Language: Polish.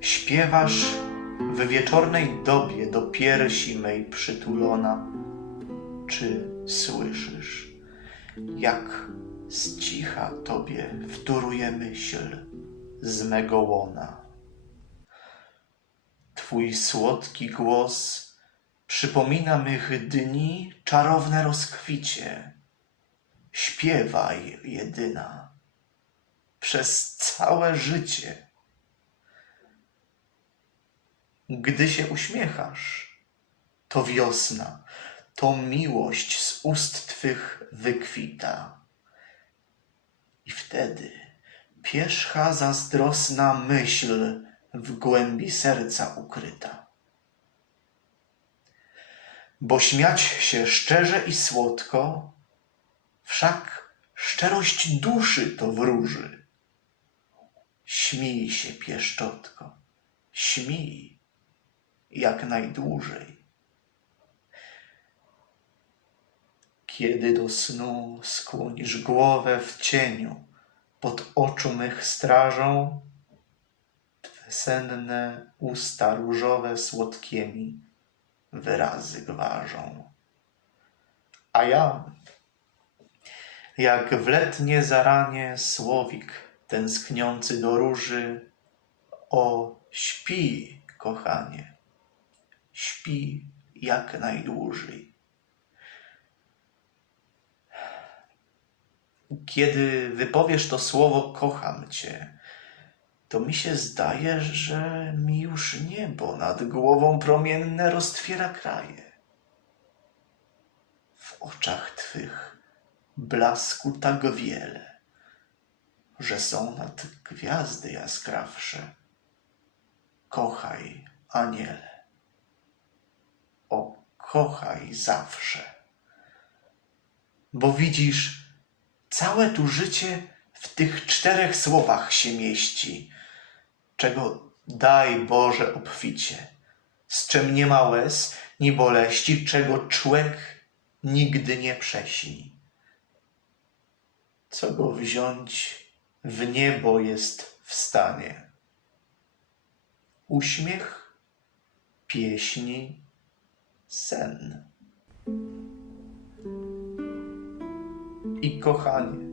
Śpiewasz w wieczornej dobie do piersi mej przytulona. Czy słyszysz, jak z cicha tobie wtóruje myśl z mego łona? Twój słodki głos przypomina mych dni czarowne rozkwicie. Śpiewaj, jedyna, przez całe życie. Gdy się uśmiechasz, to wiosna, to miłość z ust twych wykwita. I wtedy pierzcha zazdrosna myśl w głębi serca ukryta. Bo śmiać się szczerze i słodko, wszak szczerość duszy to wróży. Śmij się, pieszczotko, śmij jak najdłużej. Kiedy do snu skłonisz głowę w cieniu, pod oczu mych strażą, Twe senne usta różowe słodkiemi wyrazy gwarzą. A ja, jak w letnie zaranie słowik tęskniący do róży, o śpi, kochanie, śpi jak najdłużej. Kiedy wypowiesz to słowo kocham cię, to mi się zdaje, że mi już niebo nad głową promienne roztwiera kraje. W oczach twych blasku tak wiele, że są nad gwiazdy jaskrawsze. Kochaj, aniele. Kochaj zawsze. Bo widzisz, całe tu życie w tych czterech słowach się mieści, czego daj Boże obficie, z czym nie ma łez ni boleści, czego człek nigdy nie prześni. Co go wziąć w niebo jest w stanie? Uśmiech, pieśni, sen. I kochanie